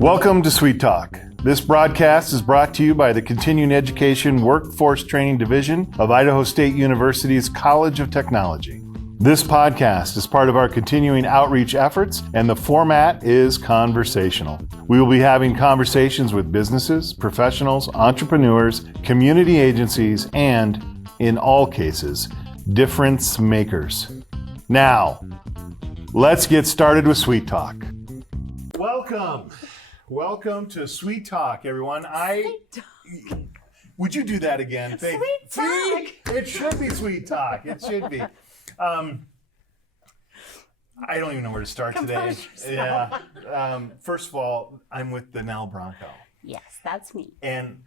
Welcome to Sweet Talk. This broadcast is brought to you by the Continuing Education Workforce Training Division of Idaho State University's College of Technology. This podcast is part of our continuing outreach efforts, and the format is conversational. We will be having conversations with businesses, professionals, entrepreneurs, community agencies, and, in all cases, difference makers. Now, let's get started with Sweet Talk. Welcome to Sweet Talk, everyone. Would you do that again? Sweet Talk. It should be Sweet Talk. It should be. I don't even know where to start today. Yeah. First of all, I'm with Denell Broncho. Yes, that's me. And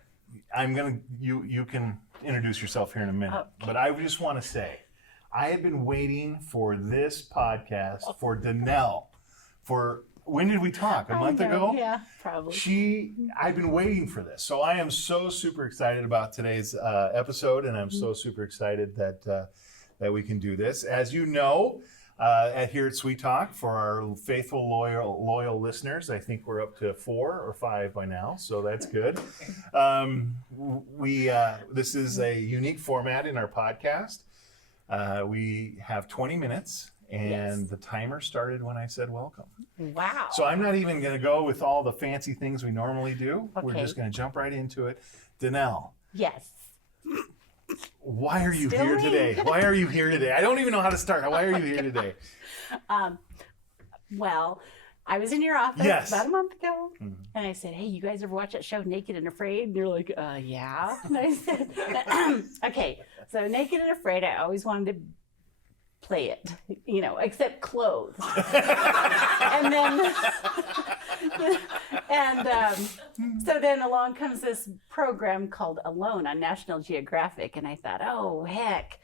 you can introduce yourself here in a minute. Okay. But I just want to say, I have been waiting for this podcast for Denell when did we talk? A month ago? Yeah, probably. I've been waiting for this. So I am so super excited about today's episode, and I'm so super excited that we can do this. As you know, here at Sweet Talk, for our faithful, loyal listeners, I think we're up to 4 or 5 by now, so that's good. This is a unique format in our podcast. We have 20 minutes. And yes. The timer started when I said welcome. Wow. So I'm not even going to go with all the fancy things we normally do. Okay. We're just going to jump right into it. Denell. Yes. Why are you here today? Why are you here today? I don't even know how to start. Why are you here today? Well, I was in your office about a month ago, and I said, hey, you guys ever watch that show Naked and Afraid? And you're like, yeah. And I said, okay, so Naked and Afraid, I always wanted to play it, except clothes. So then along comes this program called Alone on National Geographic, and I thought, oh, heck,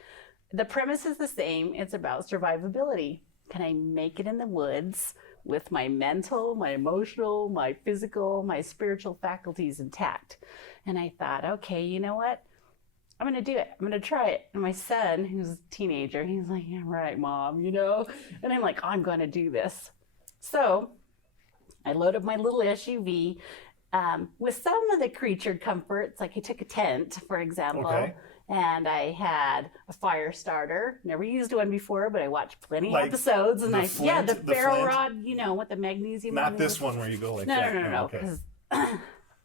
the premise is the same. It's about survivability. Can I make it in the woods with my mental, my emotional, my physical, my spiritual faculties intact? And I thought, okay, you know what? I'm going to do it. I'm going to try it. And my son, who's a teenager, he's like, yeah, right, Mom, And I'm like, I'm going to do this. So I load up my little SUV with some of the creature comforts. Like I took a tent, for example, and I had a fire starter. Never used one before, but I watched plenty of episodes. And the ferro rod, with the magnesium. Not this one where you go like that. No. Because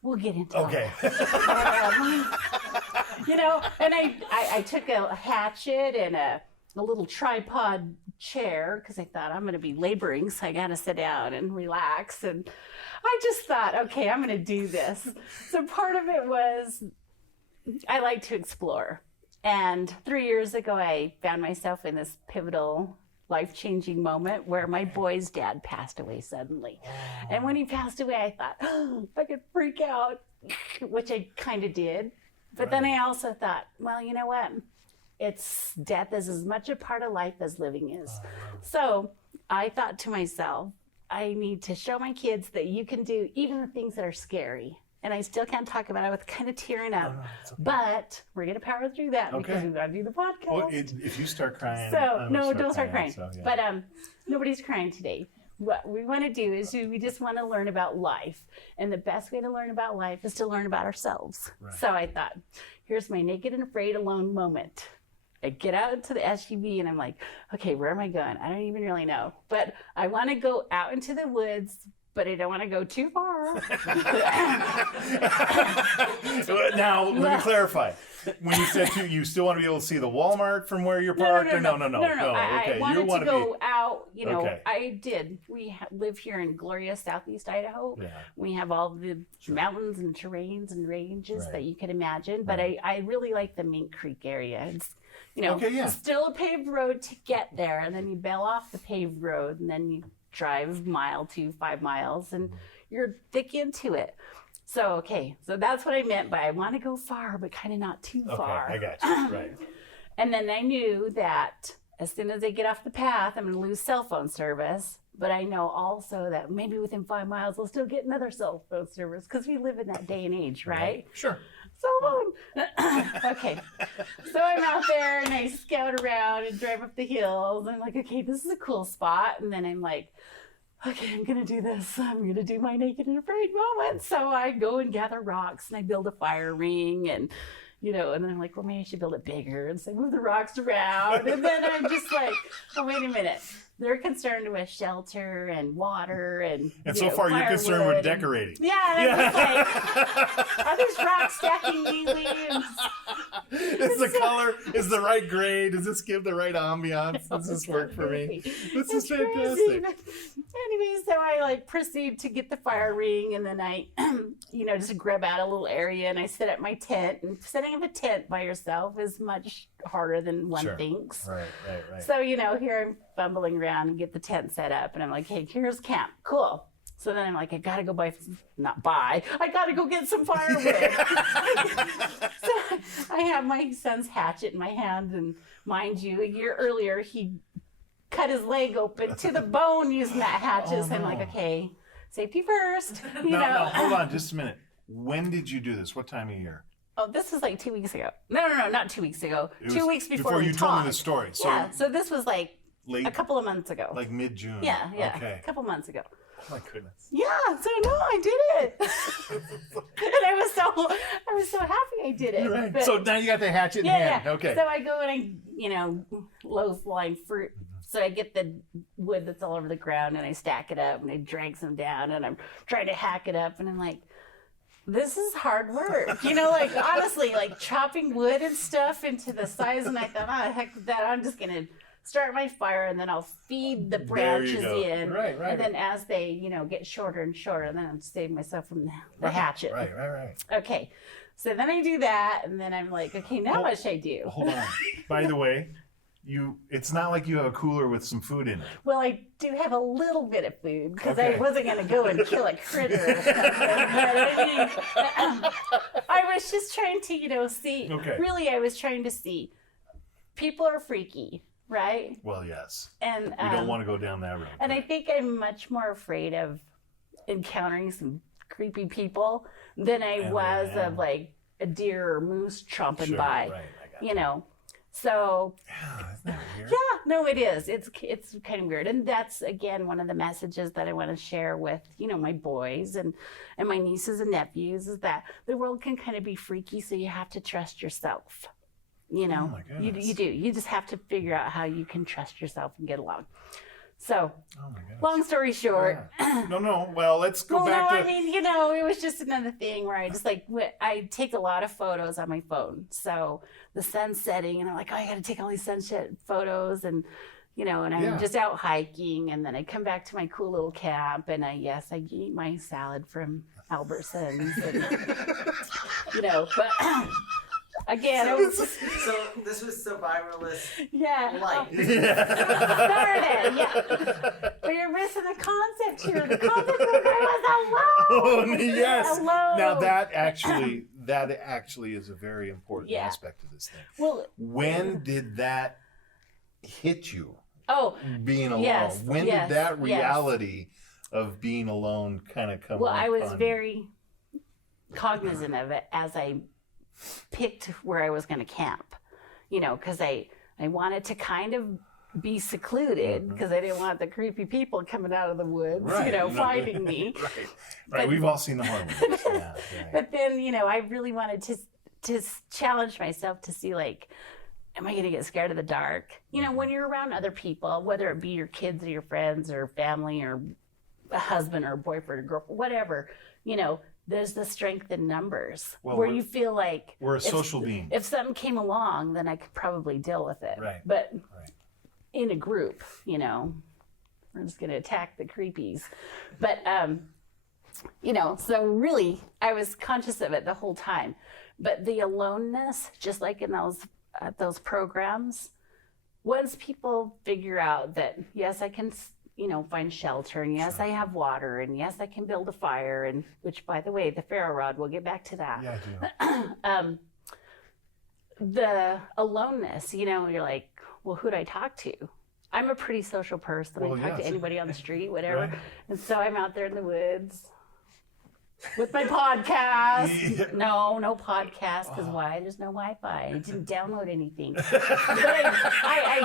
we'll get into okay. And I took a hatchet and a little tripod chair because I thought I'm going to be laboring, so I got to sit down and relax. And I just thought, okay, I'm going to do this. So part of it was I like to explore. And 3 years ago, I found myself in this pivotal, life-changing moment where my boy's dad passed away suddenly. And when he passed away, I thought, I could freak out, which I kind of did. But then I also thought, well, you know what? Death is as much a part of life as living is. So I thought to myself, I need to show my kids that you can do even the things that are scary. And I still can't talk about it. I was kind of tearing up. Okay. But we're going to power through that because we've got to do the podcast. Well, if you start crying. Don't start crying. So, yeah. But nobody's crying today. What we want to do is we just want to learn about life. And the best way to learn about life is to learn about ourselves. Right. So I thought, here's my Naked and Afraid alone moment. I get out into the SUV and I'm like, okay, where am I going? I don't even really know. But I want to go out into the woods, but I don't want to go too far. Now, let me clarify. When you said you still want to be able to see the Walmart from where you're parked? No. Okay. I wanted to go out. Okay. I did. We live here in glorious Southeast Idaho. Yeah. We have all the mountains and terrains and ranges that you can imagine. But I really like the Mink Creek area. It's still a paved road to get there, and then you bail off the paved road, and then you drive mile to 5 miles, and you're thick into it. So that's what I meant by I want to go far, but kind of not too far. I got you. Right. And then I knew that as soon as I get off the path, I'm going to lose cell phone service. But I know also that maybe within 5 miles, we'll still get another cell phone service because we live in that day and age, right? Sure. Cell phone. Okay. there and I scout around and drive up the hills. I'm like, okay, this is a cool spot. And then I'm like, okay, I'm going to do this. I'm going to do my naked and afraid moment. So I go and gather rocks and I build a fire ring and, and then I'm like, well, maybe I should build it bigger. And so I move the rocks around. And then I'm just like, oh, wait a minute. They're concerned with shelter and water and so far you're concerned with decorating. Just like, are these rocks stacking neatly? Is the color, is the right grade? Does this give the right ambiance? Does this work for me? This is fantastic. Anyway, so I proceed to get the fire ring and then I, just grab out a little area and I set up my tent. And setting up a tent by yourself is much harder than one thinks. Right. So, here I'm fumbling around and get the tent set up and I'm like, hey, here's camp. Cool. So then I'm like, I gotta go I gotta go get some firewood. So I have my son's hatchet in my hand and mind you, a year earlier, he cut his leg open to the bone using that hatchet. So I'm like, okay, safety first. No, hold on just a minute. When did you do this? What time of year? Oh, this was 2 weeks ago. No, not 2 weeks ago. 2 weeks before you told me the story. So so this was late, a couple of months ago. Like mid-June. Yeah. Okay. A couple months ago. Oh my goodness. Yeah, so no, I did it. And I was so happy I did it. Right. But, so now you got the hatchet in hand. Yeah. Okay. So I go and low-lying fruit. So I get the wood that's all over the ground and I stack it up and I drag some down and I'm trying to hack it up and I'm like, this is hard work. Honestly, chopping wood and stuff into the size and I thought, heck with that, I'm just going to start my fire and then I'll feed the branches in. Right. And then as they, get shorter and shorter, then I'll save myself from the hatchet. Right. Okay. So then I do that and then I'm like, okay, now what should I do? Hold on. By the way, it's not like you have a cooler with some food in it. Well, I do have a little bit of food because I wasn't going to go and kill a critter or something. But I was just trying to, see. Okay. Really, I was trying to see. People are freaky, right? Well, yes. And you don't want to go down that road. And I think I'm much more afraid of encountering some creepy people than I was of a deer or moose chomping by. Right. I got you. So, yeah, isn't that weird? Yeah, no, it is. It's kind of weird. And that's, again, one of the messages that I want to share with, my boys and my nieces and nephews is that the world can kind of be freaky, so you have to trust yourself. Oh my goodness. You do. You just have to figure out how you can trust yourself and get along. So, long story short. Yeah. No. Well, let's go back to... it was just another thing where I just I take a lot of photos on my phone. So the sun's setting and I'm like, I got to take all these sunset photos and, and I'm just out hiking. And then I come back to my cool little camp and I eat my salad from Albertsons and, but... Again, so this was survivalist life. But you're missing the concept here. The concept was I was alone. Yes. Alone. Now that actually is a very important aspect of this thing. Well, when did that hit you? Oh, being alone. Yes, when did that reality of being alone kind of come? Well, I was very cognizant of it as I picked where I was going to camp, because I wanted to kind of be secluded because I didn't want the creepy people coming out of the woods, finding me. Right. But, we've all seen the horror movies. But then, I really wanted to challenge myself to see, am I going to get scared of the dark? When you're around other people, whether it be your kids or your friends or family or a husband or a boyfriend or girlfriend, whatever, there's the strength in numbers where you feel like we're a social being. If something came along, then I could probably deal with it. Right. But in a group, we're just going to attack the creepies. But, so really, I was conscious of it the whole time. But the aloneness, just like in those programs, once people figure out that, yes, I can find shelter, and yes, I have water, and yes, I can build a fire, and which, by the way, the ferro rod, we'll get back to that. Yeah, I do. The aloneness, you're like, well, who'd I talk to? I'm a pretty social person. I talk to anybody on the street, whatever. Right. And so I'm out there in the woods, with my podcast. Yeah. No podcast, because why? There's no Wi-Fi. I didn't download anything. But I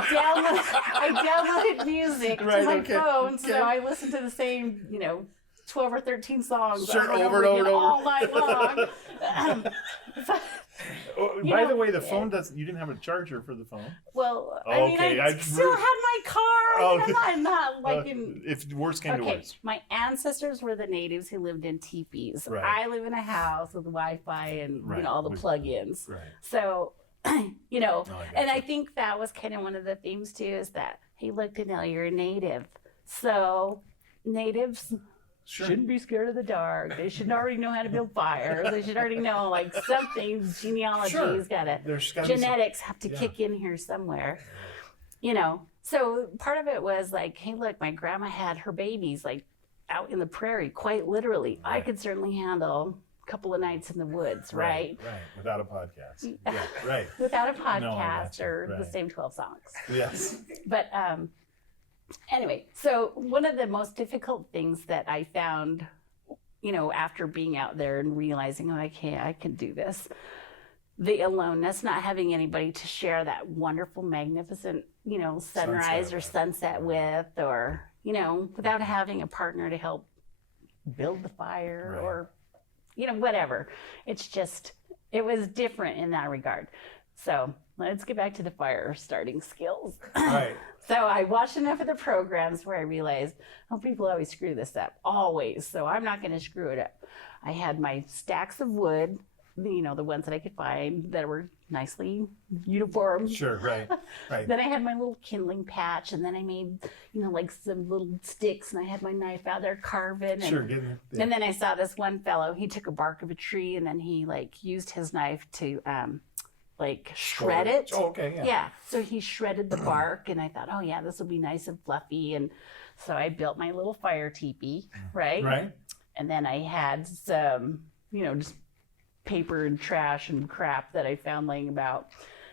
downloaded music to my phone, so I listened to the same, 12 or 13 songs over and over all night long. By the way, the phone you didn't have a charger for the phone. Well, I still had my car. I'm not like if worse came to worse. My ancestors were the natives who lived in teepees. Right. I live in a house with Wi-Fi and all the plug-ins. Right. So, and I think that was kind of one of the themes too, is that, hey, look, Denell, you're a native. So natives shouldn't be scared of the dark. They should already know how to build fires. They should already know something. Genealogy's genetics have to kick in here somewhere. So part of it was hey, look, my grandma had her babies out in the prairie, quite literally. Right. I could certainly handle a couple of nights in the woods, right? Right. Without a podcast. Yeah, right. Without a podcast or the same 12 songs. Yes. But anyway, so one of the most difficult things that I found, after being out there and realizing, I can do this, the aloneness, not having anybody to share that wonderful, magnificent, sunrise or sunset with, or, without having a partner to help build the fire or, whatever. It's just, it was different in that regard. So let's get back to the fire starting skills. Right. So I watched enough of the programs where I realized, people always screw this up, always. So I'm not going to screw it up. I had my stacks of wood, the ones that I could find that were nicely uniform. Sure, right. Then I had my little kindling patch, and then I made, some little sticks, and I had my knife out there carving. And then I saw this one fellow, he took a bark of a tree, and then he used his knife to shred it. Oh, okay, yeah. Yeah, so he shredded the bark, and I thought, this will be nice and fluffy, and so I built my little fire teepee, right? Right. And then I had some, just paper and trash and crap that I found laying about,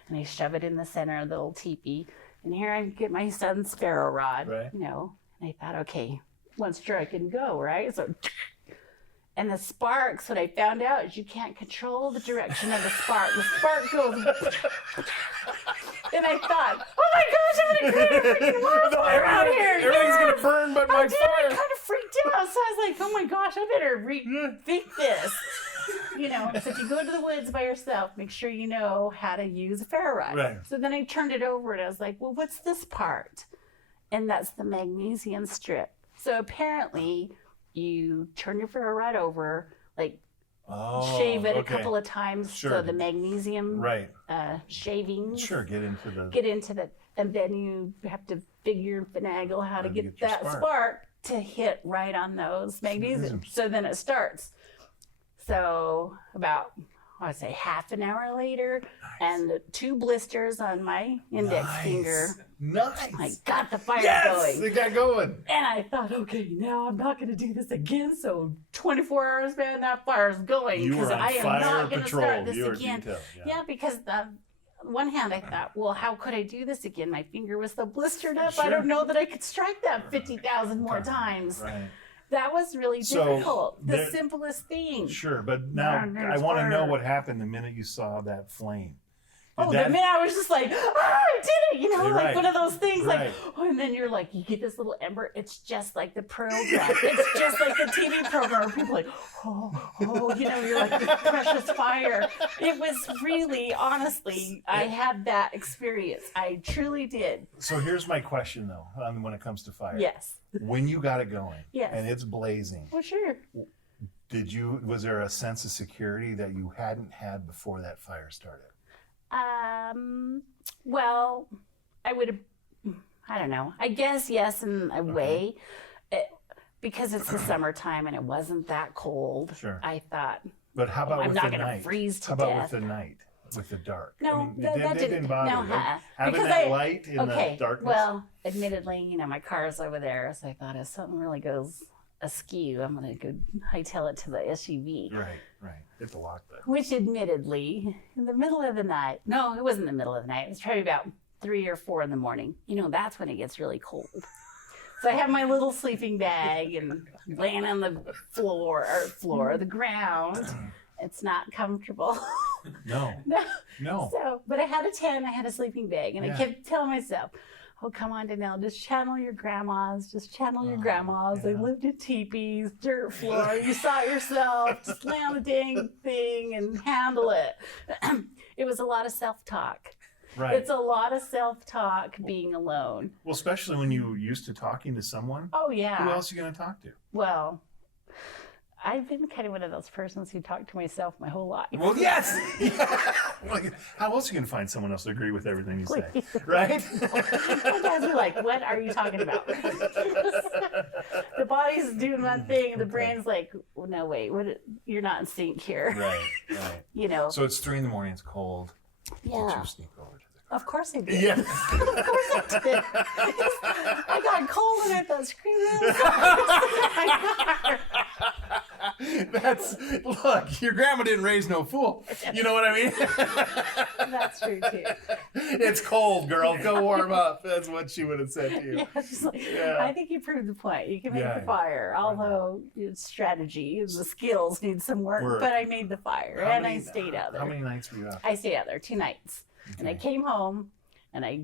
and I shove it in the center of the little teepee, and here I get my son's sparrow rod, and I thought, okay, one strike and go, right? So. And the sparks, what I found out is you can't control the direction of the spark. The spark goes, and I thought, oh my gosh, I'm going to create a freaking wildfire out here. Everything's going to burn but my fire. I kind of freaked out. So I was like, oh my gosh, I better rethink this. So if you go to the woods by yourself, make sure you know how to use a ferro rod. Right. So then I turned it over and I was like, well, what's this part? And that's the magnesium strip. So apparently, you turn your ferro rod over, shave it a couple of times so the magnesium shavings get into the, and then you have to finagle how to get that spark to hit right on those magnesium. So then it starts. So about, half an hour later, and 2 blisters on my index finger. Nice. I got the fire going. It got going. And I thought, okay, now I'm not going to do this again. So 24 hours, man, that fire's going. You were on I am fire not going to patrol. start this You were again. detailed. Yeah, because on one hand, I thought, well, how could I do this again? My finger was so blistered up. Sure. I don't know that I could strike that 50,000 more times. Right. That was really difficult. The simplest thing. Sure, but now I want to know what happened the minute you saw that flame. The minute I was just like, I did it, one of those things, and then you're like, you get this little ember. It's just like the program. It's just like the TV program where people are like, you're like this precious fire. It was really, honestly, I had that experience. I truly did. So here's my question, though, when it comes to fire. Yes. When you got it going, yes, and it's blazing. Well, sure. Was there a sense of security that you hadn't had before that fire started? Well, I would have, I don't know. I guess yes in a way. Because it's the summertime and it wasn't that cold. Sure. I thought, but how about with the night? I'm not going to freeze to death. How about with the night? With the dark? No, that didn't bother you. Having because that light in the darkness? Well, admittedly, my car's over there, so I thought if something really goes askew, I'm going to go hightail it to the SUV. Right. Hit the lock button. Which admittedly, in the middle of the night, no, it wasn't the middle of the night. It was probably about 3 or 4 in the morning. That's when it gets really cold. So I have my little sleeping bag and laying on the the ground. It's not comfortable. No. So, but I had a tent, I had a sleeping bag, and I kept telling myself, oh, come on, Denell, just channel your grandmas. Just channel your grandmas. Yeah. They lived in teepees, dirt floor. You saw it yourself. Just lay on the dang thing and handle it. It was a lot of self-talk. Right. It's a lot of self-talk being alone. Well, especially when you're used to talking to someone. Oh, yeah. Who else are you going to talk to? Well, I've been kind of one of those persons who talk to myself my whole life. Well, yes. Like, how else are you going to find someone else to agree with everything you say? Right? My guys are like, what are you talking about? The body's doing one thing and the brain's like, well, no, wait, you're not in sync here. Right. You know. So it's 3 a.m, it's cold. Yeah. Did you sneak over to the Of course I did. Yeah. Of course I did. I got cold and I thought, Look, your grandma didn't raise no fool. You know what I mean? That's true too. It's cold, girl. Go warm up. That's what she would have said to you. Yeah, just like, I think you proved the point. You can make the fire, although strategy and the skills need some work. But I made the fire and I stayed out there. How many nights were you out? I stayed out there 2 nights. Okay. And I came home and I,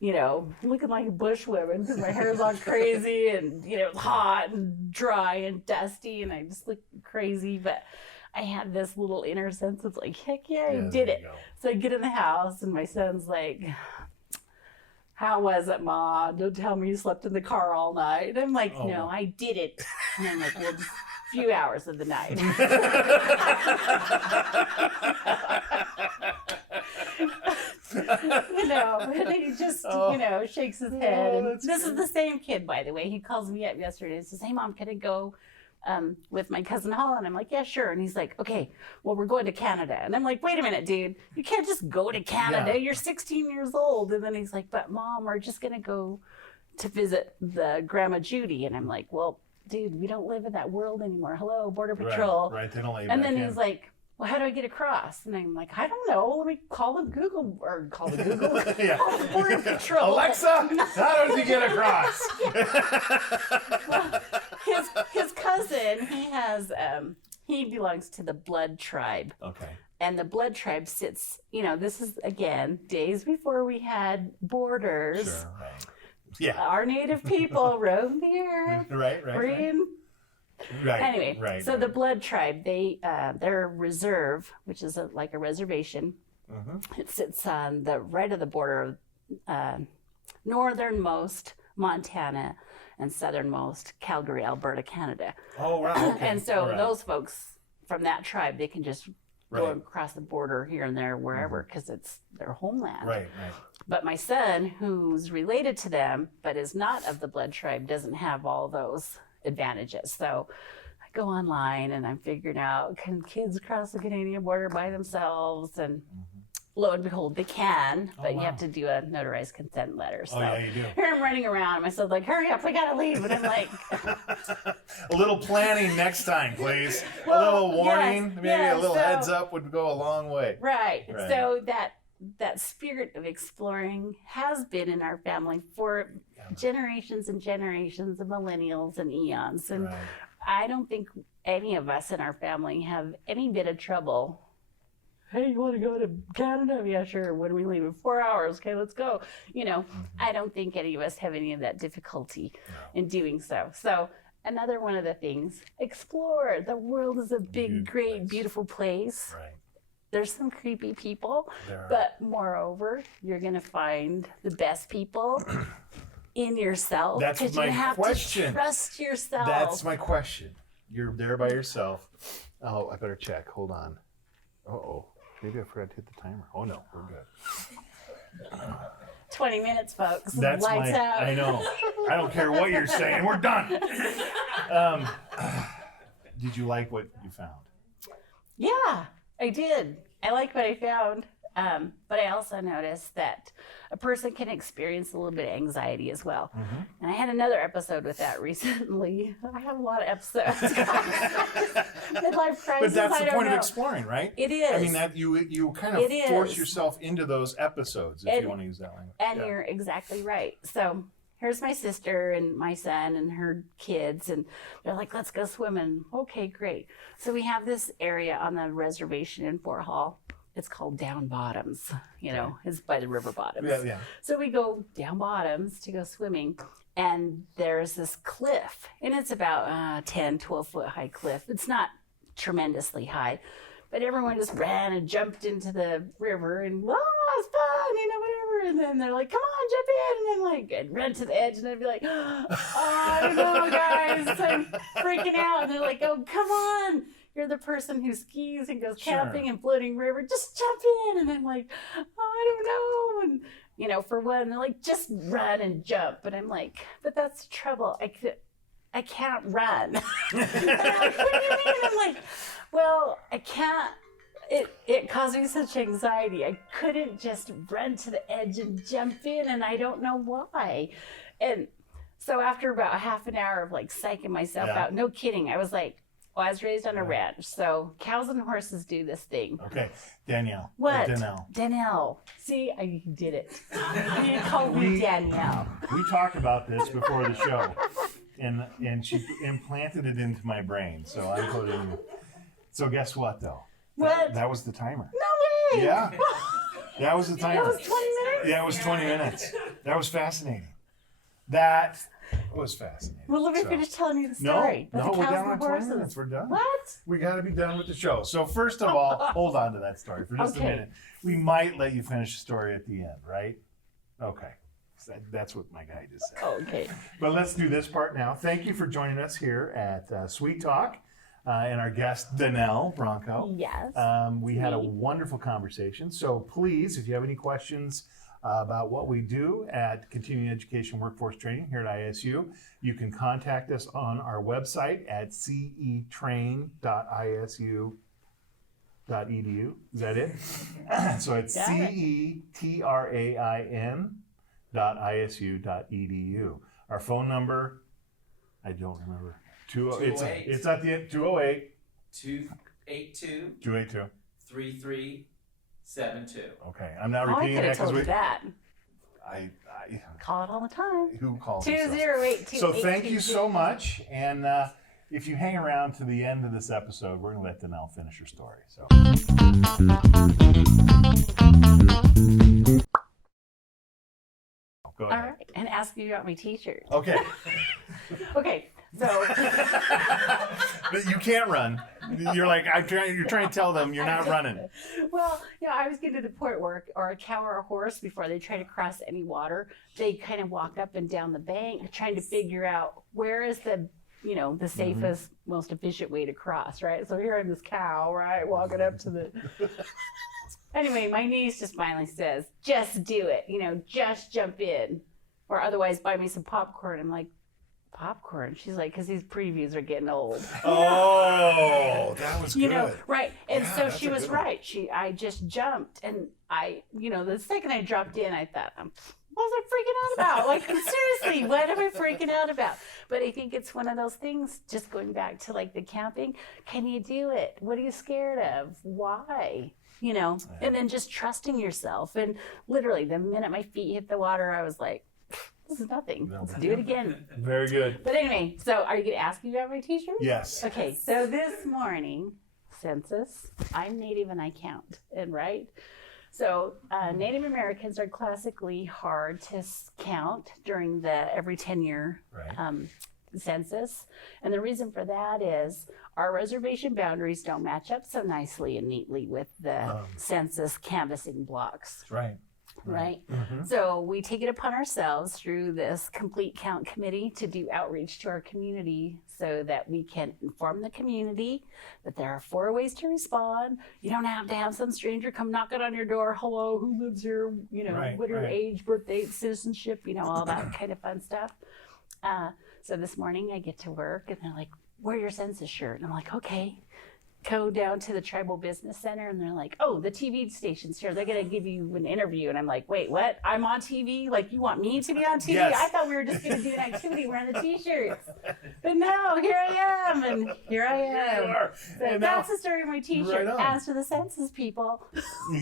looking like a bushwoman because my hair's all crazy and, it's hot and dry and dusty and I just looked crazy. But I had this little inner sense of like, heck yeah, I did it. So I get in the house and my son's like, how was it, Ma? Don't tell me you slept in the car all night. And I'm like, no, I did it. And I'm like, well, just a few hours of the night. And he just, shakes his head. And this is the same kid, by the way. He calls me up yesterday and says, hey, Mom, can I go with my cousin Hall? And I'm like, yeah, sure. And he's like, okay, well, we're going to Canada. And I'm like, wait a minute, dude. You can't just go to Canada. Yeah. You're 16 years old. And then he's like, but Mom, we're just going to go to visit the Grandma Judy. And I'm like, well, dude, we don't live in that world anymore. Hello, Border Patrol. Right. They don't let you and then he's like, well, how do I get across? And I'm like, I don't know. Let me call the call the Border Patrol. Alexa, how does he get across? Well, his cousin, he belongs to the Blood Tribe. Okay. And the Blood Tribe sits, this is, again, days before we had borders. Sure, right. Yeah. Our native people roamed the earth. Right. Anyway, so the Blood Tribe, their reserve, which is like a reservation, it sits on the right of the border of northernmost Montana and southernmost Calgary, Alberta, Canada. Oh, wow. Okay. And so those folks from that tribe, they can just go across the border here and there, wherever, because it's their homeland. Right. But my son, who's related to them, but is not of the Blood Tribe, doesn't have all those advantages. So I go online and I'm figuring out, can kids cross the Canadian border by themselves? And lo and behold, they can, but you have to do a notarized consent letter. So you do. Here I'm running around. My son's like, hurry up, we gotta leave. And I'm like, a little planning next time, please. A little warning, maybe a little heads up would go a long way. Right. So that spirit of exploring has been in our family for generations and generations of millennials and eons. And I don't think any of us in our family have any bit of trouble. Hey, you want to go to Canada? Yeah, sure. When are we leaving? 4 hours. Okay, let's go. I don't think any of us have any of that difficulty in doing so. So another one of the things, explore. The world is a big, great, beautiful place. Right. There's some creepy people, but moreover, you're going to find the best people in yourself. That's my you have question. To trust yourself. That's my question. You're there by yourself. Oh, I better check. Hold on. Uh-oh. Maybe I forgot to hit the timer. Oh, no. We're good. 20 minutes, folks. That's Lights out. I know. I don't care what you're saying. We're done. Did you like what you found? Yeah, I did. I like what I found. But I also noticed that a person can experience a little bit of anxiety as well. And I had another episode with that recently. I have a lot of episodes. Midlife crisis. But that's the point of exploring, right? It is. I mean, that you kind of force yourself into those episodes, if you want to use that language. And you're exactly right. So here's my sister and my son and her kids. And they're like, let's go swimming. Okay, great. So we have this area on the reservation in Fort Hall. It's called Down Bottoms, it's by the river bottoms. Yeah. So we go down bottoms to go swimming, and there's this cliff, and it's about 10, 12 foot high cliff. It's not tremendously high, but everyone just ran and jumped into the river, and it's fun, whatever. And then they're like, come on, jump in. And then I'd run to the edge, and I'd be like, oh, I don't know, guys, I'm freaking out. And they're like, oh, come on. You're the person who skis and goes camping and floating river. Just jump in. And I'm like, oh, I don't know. And, for one, they're like, just run and jump. But I'm like, but that's the trouble. I can't run. And I'm like, what do you mean? I'm like, well, I can't. It caused me such anxiety. I couldn't just run to the edge and jump in, and I don't know why. And so after about half an hour of psyching myself out, no kidding, I was like, well, I was raised on a ranch, so cows and horses do this thing. Okay, Danielle. What? Denell. Denell. See, I did it. You called me Danielle. We talked about this before the show, and she implanted it into my brain. So I put it in. So guess what, though? What? That was the timer. No way. Yeah. That was the timer. That was 20 minutes? Yeah, it was 20 minutes. That was fascinating. That was fascinating. Well, let me finish telling you the story. No, we're down on 20 minutes. We're done. What? We got to be done with the show. So first of all, hold on to that story for just a minute. We might let you finish the story at the end, right? Okay. That's what my guy just said. Okay. But let's do this part now. Thank you for joining us here at Sweet Talk and our guest, Denell Broncho. Yes. We had a wonderful conversation. So please, if you have any questions about what we do at Continuing Education Workforce Training here at ISU, you can contact us on our website at cetrain.isu.edu. Is that it? So it's cetrain.isu.edu. Our phone number, I don't remember. It's at the end, 208 282 282 3372. Okay, I'm not repeating that because that. I call it all the time. Who calls 208. So thank you so much, and if you hang around to the end of this episode, we're going to let Denell finish her story. So. Go ahead. All right, and ask you about my T-shirt. Okay. Okay. So, but you can't run. You're like you're trying to tell them you're not running. Well, I was getting to the point where, a cow or a horse, before they try to cross any water, they kind of walk up and down the bank, trying to figure out where is the safest, most efficient way to cross, right? So here I'm this cow, right, walking up to the. Anyway, my niece just finally says, "Just do it, just jump in, or otherwise buy me some popcorn." I'm like, popcorn? She's like, because these previews are getting old. Oh, that was good. Right. And so she was right. I just jumped, and the second I dropped in, I thought, what was I freaking out about? Like, seriously, what am I freaking out about? But I think it's one of those things, just going back to the camping. Can you do it? What are you scared of? Why? And then just trusting yourself. And literally, the minute my feet hit the water, I was like, this is nothing. Let's do it again. Very good. But anyway, so are you going to ask me about my T-shirt? Yes. Okay, so this morning, census, I'm Native and I count, right? So Native Americans are classically hard to count during the every 10-year census. And the reason for that is our reservation boundaries don't match up so nicely and neatly with the census canvassing blocks. Right. Right. Mm-hmm. So we take it upon ourselves through this complete count committee to do outreach to our community so that we can inform the community that there are 4 ways to respond. You don't have to have some stranger come knocking on your door. Hello, who lives here? What are your age, birth date, citizenship, all that kind of fun stuff. So this morning I get to work and they're like, wear your census shirt. And I'm like, okay. Go down to the Tribal Business Center and they're like, oh, the TV station's here. They're going to give you an interview. And I'm like, wait, what? I'm on TV? Like, you want me to be on TV? Yes. I thought we were just going to do an activity wearing the T-shirts. But no, here I am. And here I am. You are. So And that's now, the story of my T-shirt. right on. As for the census people.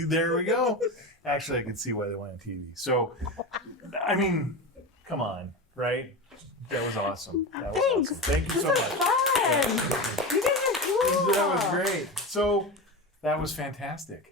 There we go. Actually, I can see why they went on TV. So, I mean, come on. right? That was awesome. That was Thanks. awesome. Thank you so This much. was fun. You guys are cool. That was great. So that was fantastic.